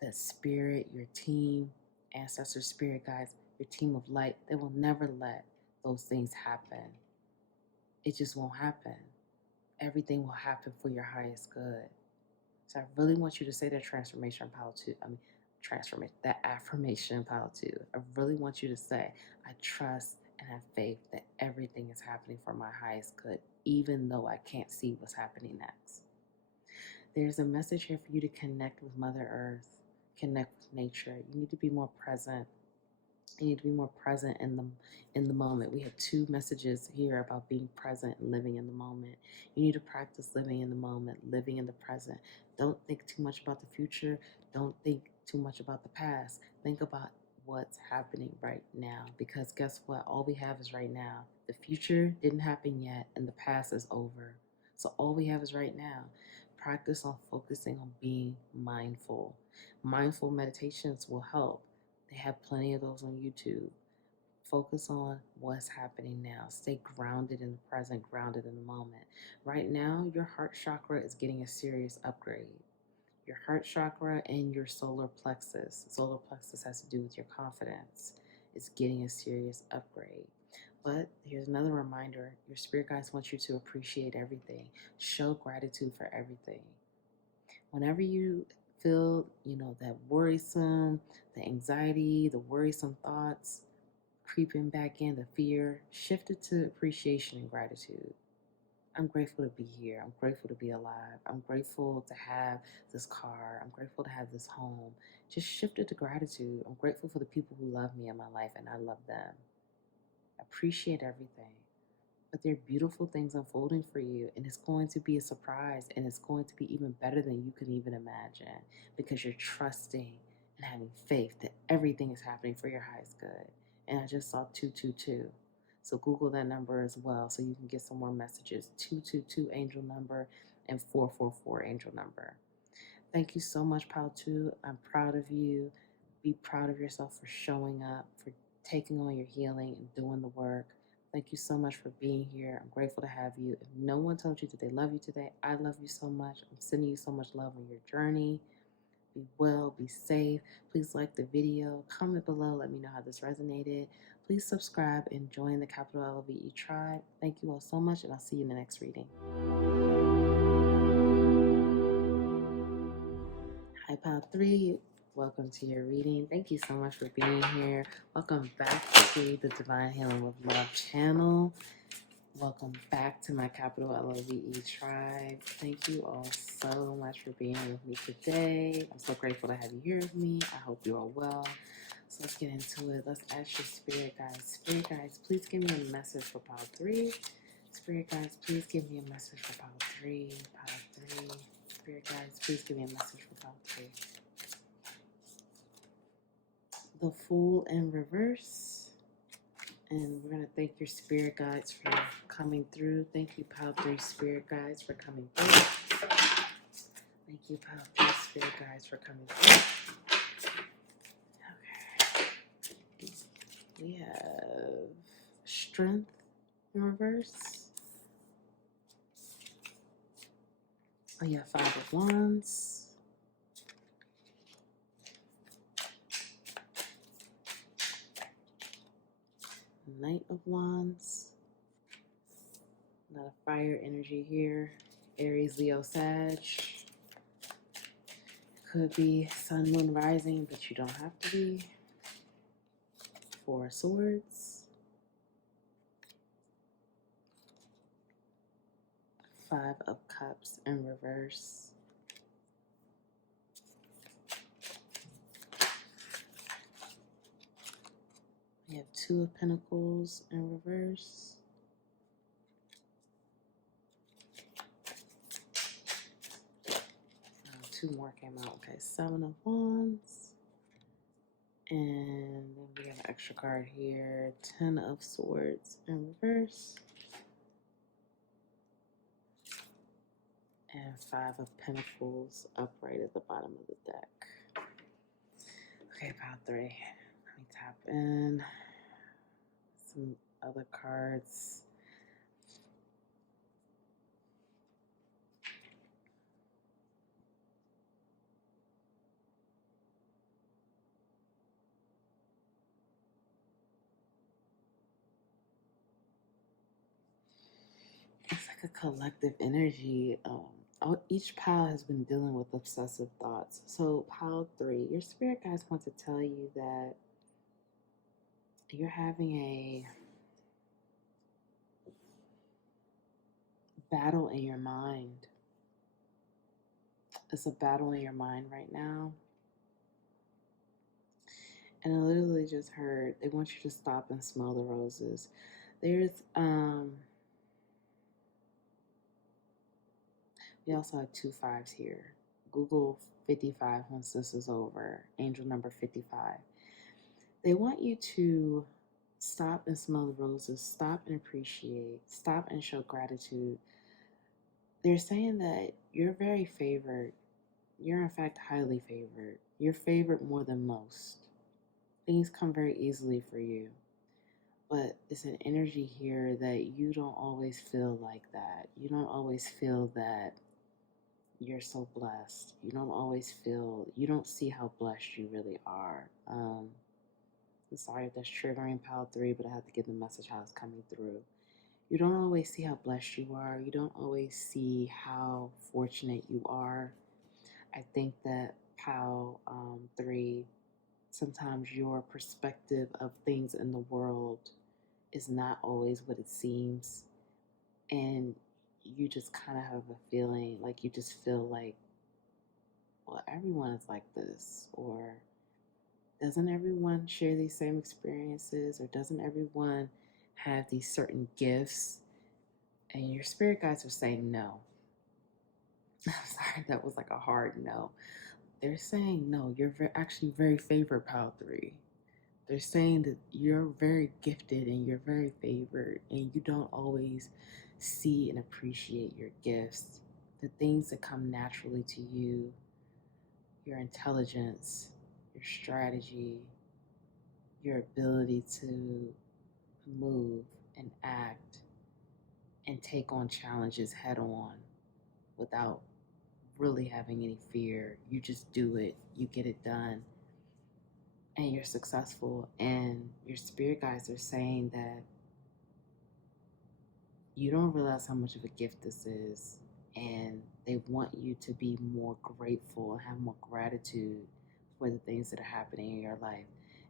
that spirit, your team, ancestor spirit guides, your team of light, they will never let those things happen. It just won't happen. Everything will happen for your highest good. So I really want you to say that that affirmation pile too. I really want you to say, I trust and have faith that everything is happening for my highest good, even though I can't see what's happening next. There's a message here for you to connect with Mother Earth, connect with nature. You need to be more present. You need to be more present in the moment. We have two messages here about being present and living in the moment. You need to practice living in the moment, living in the present. Don't think too much about the future. Don't think too much about the past. Think about what's happening right now, because guess what? All we have is right now. The future didn't happen yet, and the past is over. So all we have is right now. Practice on focusing on being mindful. Mindful meditations will help. They have plenty of those on YouTube. Focus on what's happening now. Stay grounded in the present, grounded in the moment. Right now, your heart chakra is getting a serious upgrade. Your heart chakra and your solar plexus. Solar plexus has to do with your confidence. It's getting a serious upgrade. But here's another reminder. Your spirit guides want you to appreciate everything. Show gratitude for everything. Whenever you feel, that worrisome, the anxiety, the worrisome thoughts creeping back in, the fear, shift it to appreciation and gratitude. I'm grateful to be here. I'm grateful to be alive. I'm grateful to have this car. I'm grateful to have this home. Just shift it to gratitude. I'm grateful for the people who love me in my life, and I love them. Appreciate everything. But there are beautiful things unfolding for you, and it's going to be a surprise, and it's going to be even better than you can even imagine, because you're trusting and having faith that everything is happening for your highest good. And I just saw 222. So Google that number as well so you can get some more messages. 222 angel number and 444 angel number. Thank you so much, Pautu. I'm proud of you. Be proud of yourself for showing up, for taking on your healing and doing the work. Thank you so much for being here. I'm grateful to have you. If no one told you that they love you today, I love you so much. I'm sending you so much love on your journey. Be well, be safe. Please like the video, comment below, let me know how this resonated. Please subscribe and join the Capital LVE tribe. Thank you all so much, and I'll see you in the next reading. Hi, Pile 3. Welcome to your reading. Thank you so much for being here. Welcome back to the Divine Healing with Love channel. Welcome back to my Capital LOVE tribe. Thank you all so much for being with me today. I'm so grateful to have you here with me. I hope you are well. So let's get into it. Let's ask your spirit guides. Spirit guides, please give me a message for pile 3. Spirit guides, please give me a message for pile 3. Pile 3. Spirit guides, please give me a message for pile 3. The Fool in reverse. And we're going to thank your spirit guides for coming through. Thank you, pile 3 spirit guides, for coming through. Thank you, pile 3 spirit guides, for coming through. Okay. We have Strength in reverse. We have 5 of Wands. Knight of Wands. A lot of fire energy here. Aries, Leo, Sag. Could be Sun, Moon, Rising, but you don't have to be. 4 of Swords. 5 of Cups in reverse. We have 2 of Pentacles in reverse. Two more came out. Okay, 7 of Wands. And then we have an extra card here. 10 of Swords in reverse. And 5 of Pentacles upright at the bottom of the deck. Okay, pile 3. Let me tap in some other cards. It's like a collective energy. Each pile has been dealing with obsessive thoughts. So pile 3, your spirit guides want to tell you that you're having a battle in your mind. It's a battle in your mind right now. And I literally just heard they want you to stop and smell the roses. There's we also have 2 5s here. Google 55 once this is over. Angel number 55. They want you to stop and smell the roses, stop and appreciate, stop and show gratitude. They're saying that you're very favored. You're in fact highly favored. You're favored more than most. Things come very easily for you. But it's an energy here that you don't always feel like that. You don't always feel that you're so blessed. You don't always feel, you don't see how blessed you really are. I'm sorry if that's triggering pile 3, but I have to give the message how it's coming through. You don't always see how blessed you are. You don't always see how fortunate you are. I think that pile 3, sometimes your perspective of things in the world is not always what it seems. And you just kind of have a feeling, like you just feel like, well, everyone is like this, or doesn't everyone share these same experiences, or doesn't everyone have these certain gifts? And your spirit guides are saying no. I'm sorry, that was like a hard no. They're saying no, you're actually very favored, pile 3. They're saying that you're very gifted and you're very favored, and you don't always see and appreciate your gifts, the things that come naturally to you, your intelligence, your strategy, your ability to move and act and take on challenges head on without really having any fear. You just do it, you get it done, and you're successful. And your spirit guides are saying that you don't realize how much of a gift this is, and they want you to be more grateful and have more gratitude for the things that are happening in your life.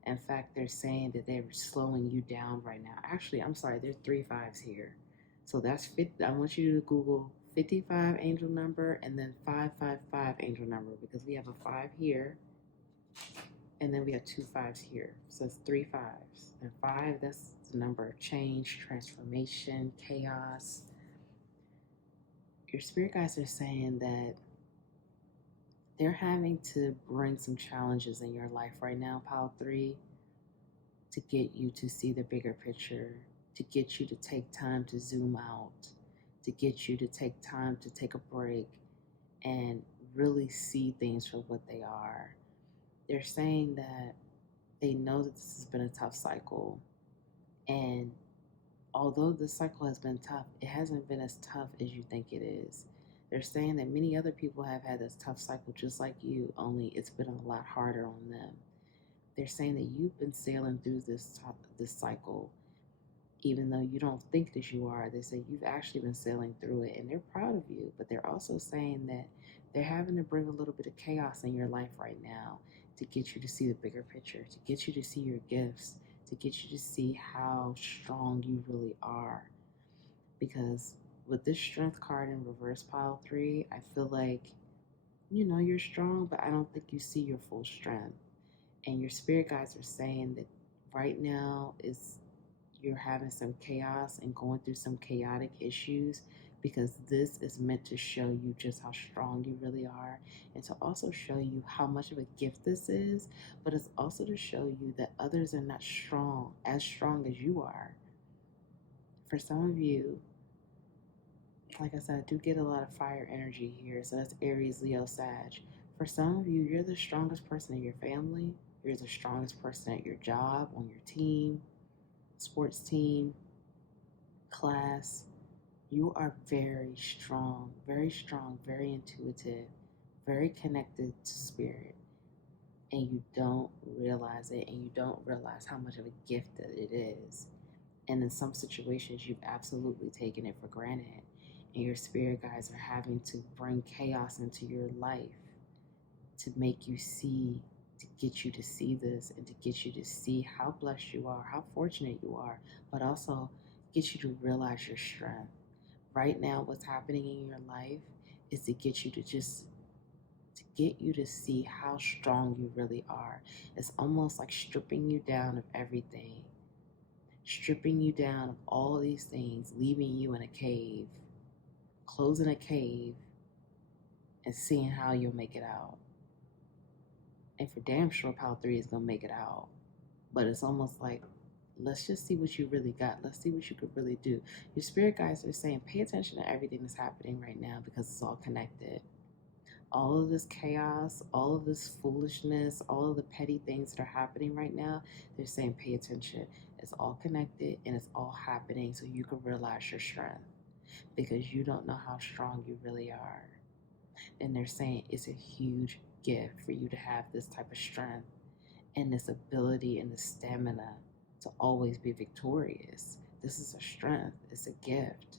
In fact, they're saying that they're slowing you down right now. Actually, I'm sorry, there's 3 5s here. So that's 50. I want you to Google 55 angel number and then 555 angel number, because we have a 5 here And then we have 2 5s here. So it's 3 5s. And 5, that's the number of change, transformation, chaos. Your spirit guides are saying that they're having to bring some challenges in your life right now, Pile 3, to get you to see the bigger picture, to get you to take time to zoom out, to get you to take time to take a break and really see things for what they are. They're saying that they know that this has been a tough cycle. And although this cycle has been tough, it hasn't been as tough as you think it is. They're saying that many other people have had this tough cycle just like you, only it's been a lot harder on them. They're saying that you've been sailing through this cycle, even though you don't think that you are. They say you've actually been sailing through it, and they're proud of you. But they're also saying that they're having to bring a little bit of chaos in your life right now to get you to see the bigger picture, to get you to see your gifts, to get you to see how strong you really are. Because with this strength card in reverse, Pile 3, I feel like, you're strong, but I don't think you see your full strength. And your spirit guides are saying that right now is you're having some chaos and going through some chaotic issues, because this is meant to show you just how strong you really are, and to also show you how much of a gift this is, but it's also to show you that others are not as strong as you are. For some of you, like I said, I do get a lot of fire energy here, so that's Aries, Leo, Sag. For some of you, you're the strongest person in your family, you're the strongest person at your job, on your team, sports team, class. You are very strong, very intuitive, very connected to spirit, and you don't realize it, and you don't realize how much of a gift that it is. And in some situations, you've absolutely taken it for granted, and your spirit guides are having to bring chaos into your life to make you see, to get you to see this, and to get you to see how blessed you are, how fortunate you are, but also get you to realize your strength. Right now, what's happening in your life is to get you to see how strong you really are. It's almost like stripping you down of everything, stripping you down of all these things, leaving you in a cave, closing a cave, and seeing how you'll make it out. And for damn sure, Pile 3 is going to make it out. But it's almost like, let's just see what you really got. Let's see what you could really do. Your spirit guides are saying, pay attention to everything that's happening right now, because it's all connected. All of this chaos, all of this foolishness, all of the petty things that are happening right now, they're saying, pay attention. It's all connected and it's all happening so you can realize your strength, because you don't know how strong you really are. And they're saying it's a huge gift for you to have this type of strength and this ability and the stamina to always be victorious. This is a strength, it's a gift.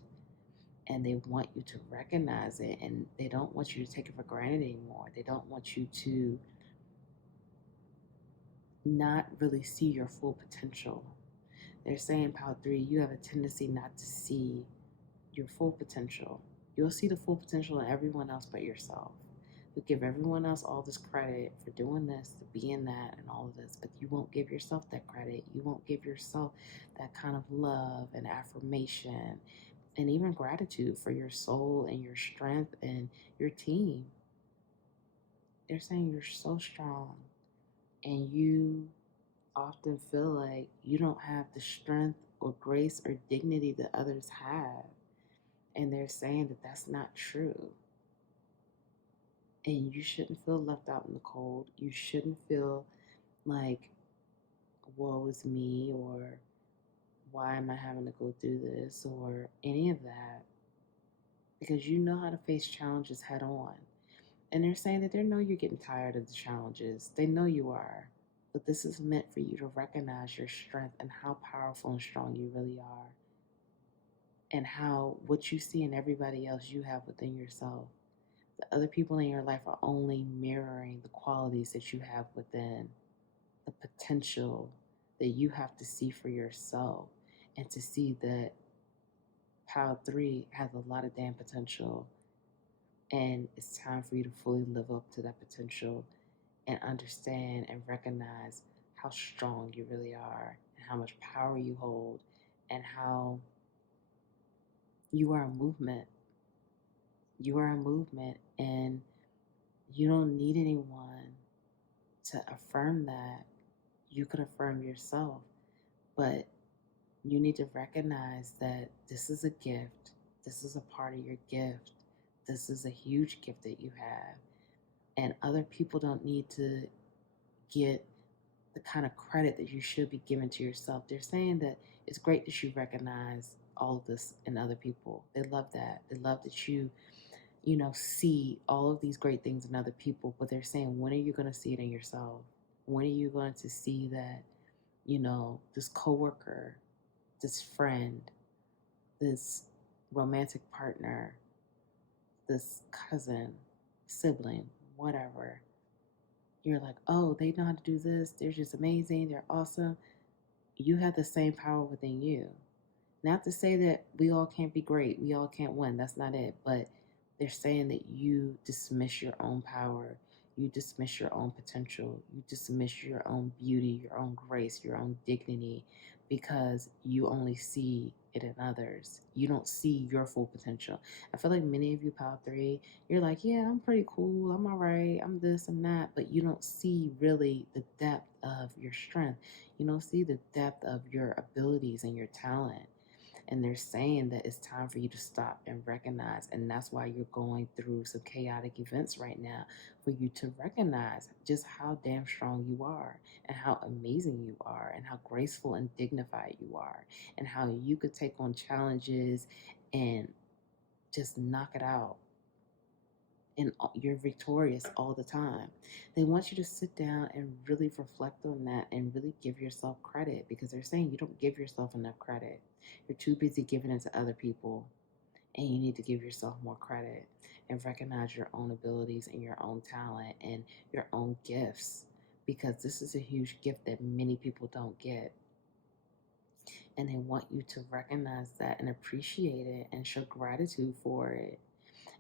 And they want you to recognize it, and they don't want you to take it for granted anymore. They don't want you to not really see your full potential. They're saying, Pile 3, you have a tendency not to see your full potential. You'll see the full potential in everyone else but yourself. You'll give everyone else all this credit for doing this, being that, and all of this, but you won't give yourself that credit. You won't give yourself that kind of love and affirmation and even gratitude for your soul and your strength and your team. They're saying you're so strong, and you often feel like you don't have the strength or grace or dignity that others have. And they're saying that that's not true. And you shouldn't feel left out in the cold. You shouldn't feel like, woe is me, or why am I having to go through this, or any of that, because you know how to face challenges head on. And they're saying that they know you're getting tired of the challenges. They know you are. But this is meant for you to recognize your strength and how powerful and strong you really are. And how what you see in everybody else you have within yourself. The other people in your life are only mirroring the qualities that you have within, the potential that you have to see for yourself, and to see that Pile 3 has a lot of damn potential, and it's time for you to fully live up to that potential and understand and recognize how strong you really are and how much power you hold and how you are a movement. You are a movement, and you don't need anyone to affirm that. You could affirm yourself, but you need to recognize that this is a gift. This is a part of your gift. This is a huge gift that you have. And other people don't need to get the kind of credit that you should be giving to yourself. They're saying that it's great that you recognize all of this in other people. They love that. They love that you see all of these great things in other people, but they're saying, when are you going to see it in yourself? When are you going to see that, this coworker, this friend, this romantic partner, this cousin, sibling, whatever, you're like, oh, they know how to do this. They're just amazing. They're awesome. You have the same power within you. Not to say that we all can't be great, we all can't win. That's not it. But they're saying that you dismiss your own power, you dismiss your own potential, you dismiss your own beauty, your own grace, your own dignity, because you only see it in others. You don't see your full potential. I feel like many of you, Power 3, you're like, yeah, I'm pretty cool, I'm all right, I'm this, I'm that, but you don't see really the depth of your strength. You don't see the depth of your abilities and your talent. And they're saying that it's time for you to stop and recognize. And that's why you're going through some chaotic events right now, for you to recognize just how damn strong you are and how amazing you are and how graceful and dignified you are and how you could take on challenges and just knock it out. And you're victorious all the time. They want you to sit down and really reflect on that and really give yourself credit, because they're saying you don't give yourself enough credit. You're too busy giving it to other people, and you need to give yourself more credit and recognize your own abilities and your own talent and your own gifts, because this is a huge gift that many people don't get. And they want you to recognize that and appreciate it and show gratitude for it,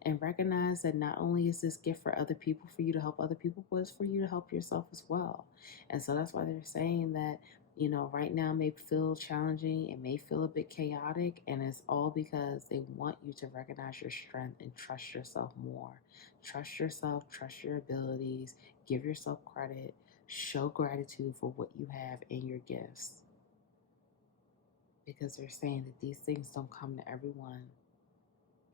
and recognize that not only is this gift for other people, for you to help other people, but it's for you to help yourself as well. And so that's why they're saying that, right now may feel challenging, it may feel a bit chaotic, and it's all because they want you to recognize your strength and trust yourself more. Trust yourself, trust your abilities, give yourself credit, show gratitude for what you have in your gifts. Because they're saying that these things don't come to everyone.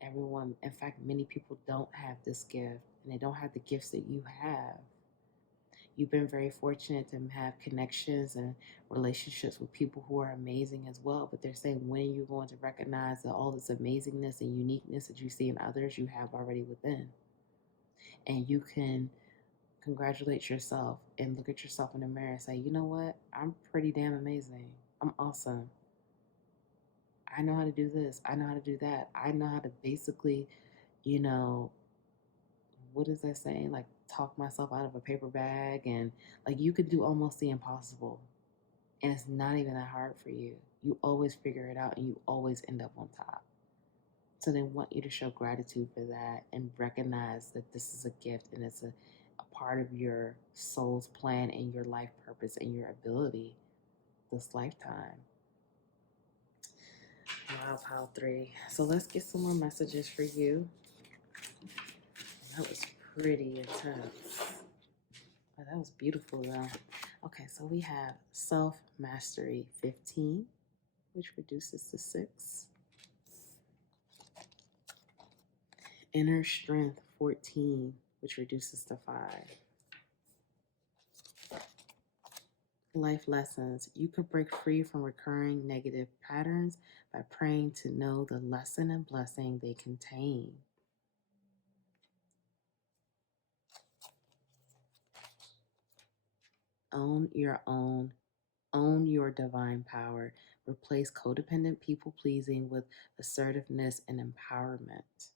Everyone, in fact, many people don't have this gift, and they don't have the gifts that you have. You've been very fortunate to have connections and relationships with people who are amazing as well, but they're saying, when are you going to recognize that all this amazingness and uniqueness that you see in others, you have already within? And you can congratulate yourself and look at yourself in the mirror and say, you know what? I'm pretty damn amazing. I'm awesome. I know how to do this. I know how to do that. I know how to basically, you know, what is that saying? Like, talk myself out of a paper bag, and like, you could do almost the impossible, and it's not even that hard for you. You always figure it out, and you always end up on top. So they want you to show gratitude for that and recognize that this is a gift, and it's a part of your soul's plan and your life purpose and your ability this lifetime. Wow, pile 3. So let's get some more messages for you. That was pretty intense. Oh, that was beautiful, though. Okay, so we have self-mastery 15, which reduces to 6. Inner strength 14, which reduces to 5. Life lessons. You could break free from recurring negative patterns by praying to know the lesson and blessing they contain. Own your divine power. Replace codependent people pleasing with assertiveness and empowerment.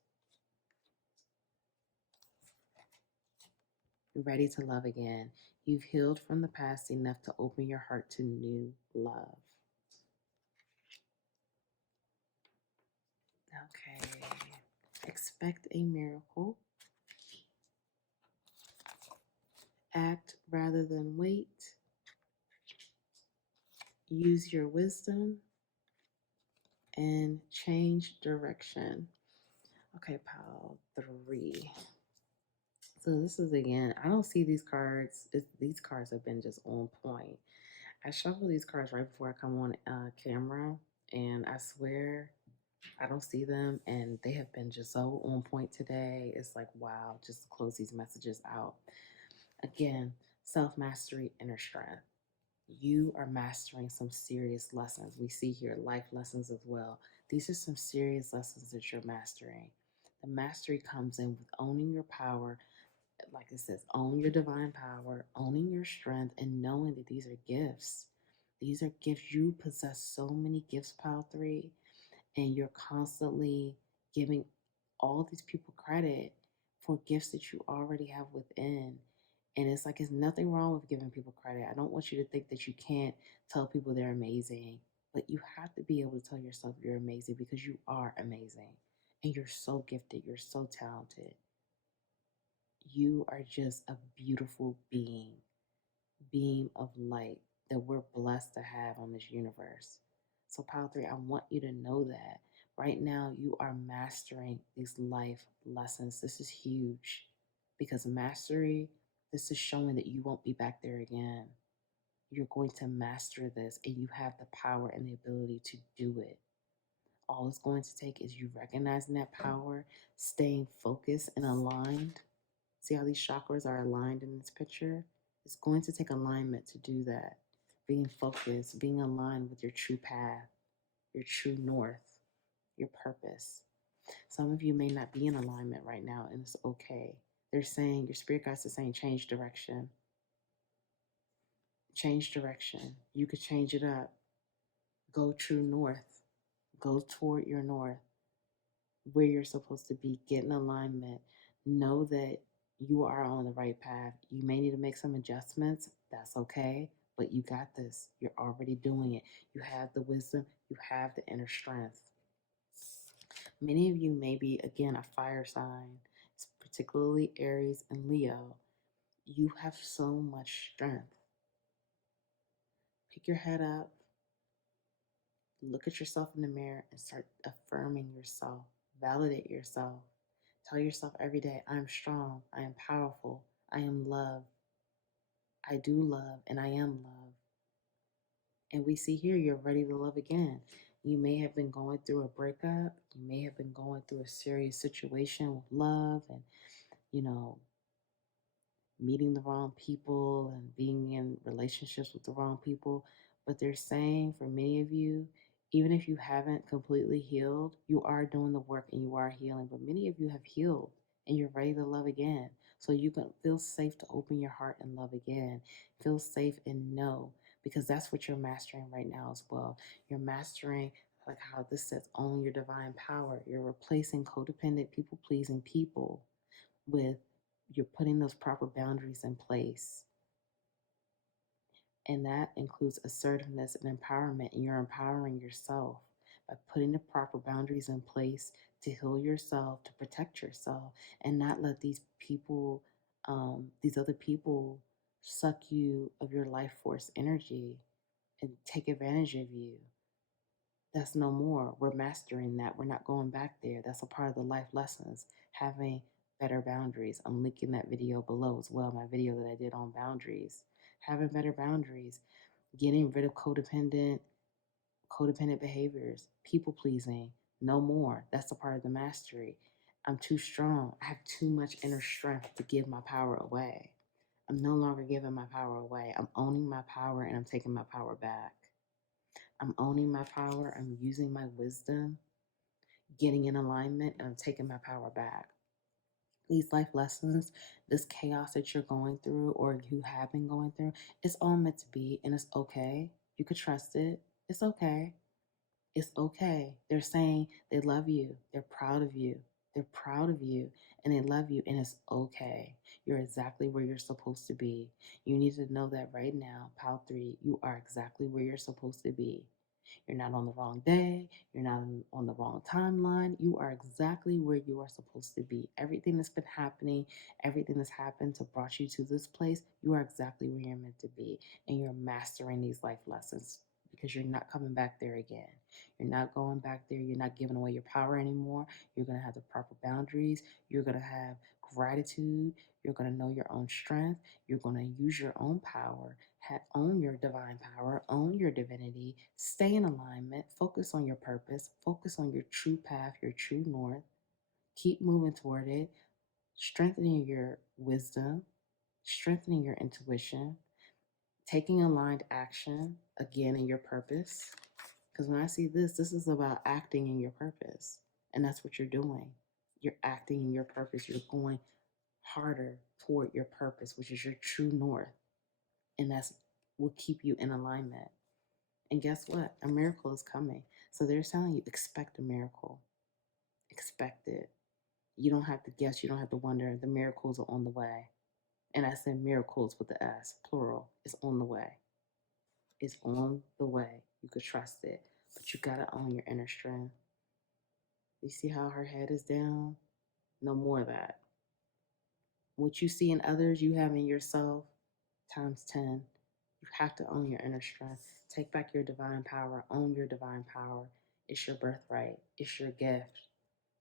Ready to love again. You've healed from the past enough to open your heart to new love. Okay. Expect a miracle. Act rather than wait. Use your wisdom and change direction. Okay, pile 3. So this is again, I don't see these cards. These cards have been just on point. I shuffle these cards right before I come on camera, and I swear I don't see them, and they have been just so on point today. It's like, wow, just close these messages out. Again, self mastery, inner strength. You are mastering some serious lessons. We see here life lessons as well. These are some serious lessons that you're mastering. The mastery comes in with owning your power, like it says, own your divine power, owning your strength, and knowing that these are gifts. These are gifts. You possess so many gifts, pile 3, and you're constantly giving all these people credit for gifts that you already have within. And it's like, it's nothing wrong with giving people credit. I don't want you to think that you can't tell people they're amazing, but you have to be able to tell yourself you're amazing, because you are amazing and you're so gifted. You're so talented. You are just a beautiful beam of light that we're blessed to have on this universe. So, Pile 3, I want you to know that right now you are mastering these life lessons. This is huge, because mastery, this is showing that you won't be back there again. You're going to master this, and you have the power and the ability to do it. All it's going to take is you recognizing that power, staying focused and aligned. See how these chakras are aligned in this picture? It's going to take alignment to do that. Being focused, being aligned with your true path, your true north, your purpose. Some of you may not be in alignment right now, and it's okay. They're saying, your spirit guides are saying, change direction. Change direction. You could change it up. Go true north. Go toward your north, where you're supposed to be. Get in alignment. Know that you are on the right path. You may need to make some adjustments. That's okay. But you got this. You're already doing it. You have the wisdom. You have the inner strength. Many of you may be, again, a fire sign, particularly Aries and Leo. You have so much strength. Pick your head up. Look at yourself in the mirror and start affirming yourself. Validate yourself. Tell yourself every day, I am strong, I am powerful, I am love, I do love, and I am love. And we see here you're ready to love again. You may have been going through a breakup. You may have been going through a serious situation with love and, you know, meeting the wrong people and being in relationships with the wrong people. But they're saying for many of you, even if you haven't completely healed, you are doing the work and you are healing. But many of you have healed and you're ready to love again. So you can feel safe to open your heart and love again. Feel safe and know, because that's what you're mastering right now as well. You're mastering, like how this says, own your divine power. You're replacing codependent, people pleasing people with, you're putting those proper boundaries in place. And that includes assertiveness and empowerment. And you're empowering yourself by putting the proper boundaries in place to heal yourself, to protect yourself, and not let these people, these other people, suck you of your life force energy and take advantage of you. That's no more. We're mastering that. We're not going back there. That's a part of the life lessons, having better boundaries. I'm linking that video below as well, my video that I did on boundaries. Having better boundaries, getting rid of codependent behaviors, people pleasing, no more. That's a part of the mastery. I'm too strong. I have too much inner strength to give my power away. I'm no longer giving my power away. I'm owning my power and I'm taking my power back. I'm owning my power. I'm using my wisdom, getting in alignment, and I'm taking my power back. These life lessons, this chaos that you're going through or you have been going through, it's all meant to be, and it's okay. You could trust it. It's okay. It's okay. They're saying they love you. They're proud of you. They're proud of you and they love you, and it's okay. You're exactly where you're supposed to be. You need to know that right now, Pile 3, you are exactly where you're supposed to be. You're not on the wrong day. You're not on the wrong timeline. You are exactly where you are supposed to be. Everything that's been happening, everything that's happened to brought you to this place, you are exactly where you're meant to be. And you're mastering these life lessons because you're not coming back there again. You're not going back there. You're not giving away your power anymore. You're going to have the proper boundaries. You're going to have gratitude. You're going to know your own strength. You're going to use your own power, own your divine power, own your divinity, stay in alignment, focus on your purpose, focus on your true path, your true north, keep moving toward it, strengthening your wisdom, strengthening your intuition, taking aligned action again in your purpose. Because when I see this is about acting in your purpose. And that's what you're doing. You're acting in your purpose. You're going harder toward your purpose, which is your true north. And that's will keep you in alignment. And guess what? A miracle is coming. So they're telling you, expect a miracle. Expect it. You don't have to guess. You don't have to wonder. The miracles are on the way. And I said miracles with the S, plural. It's on the way. It's on the way. You could trust it. But you got to own your inner strength. You see how her head is down? No more of that. What you see in others, you have in yourself, times 10. You have to own your inner strength. Take back your divine power. Own your divine power. It's your birthright. It's your gift.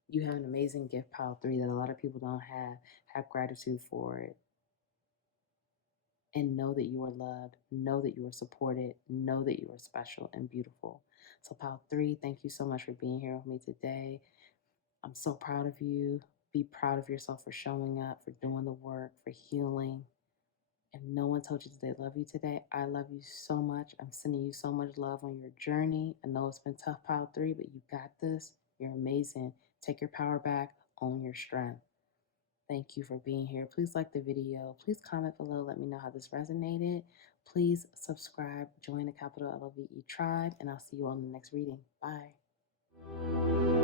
You have an amazing gift, pile 3, that a lot of people don't have. Have gratitude for it. And know that you are loved. Know that you are supported. Know that you are special and beautiful. So, pile 3, thank you so much for being here with me today. I'm so proud of you. Be proud of yourself for showing up, for doing the work, for healing. If no one told you that they love you today, I love you so much. I'm sending you so much love on your journey. I know it's been tough, pile 3, but you got this. You're amazing. Take your power back. Own your strength. Thank you for being here. Please like the video. Please comment below. Let me know how this resonated. Please subscribe. Join the Capital LOVE tribe. And I'll see you on the next reading. Bye.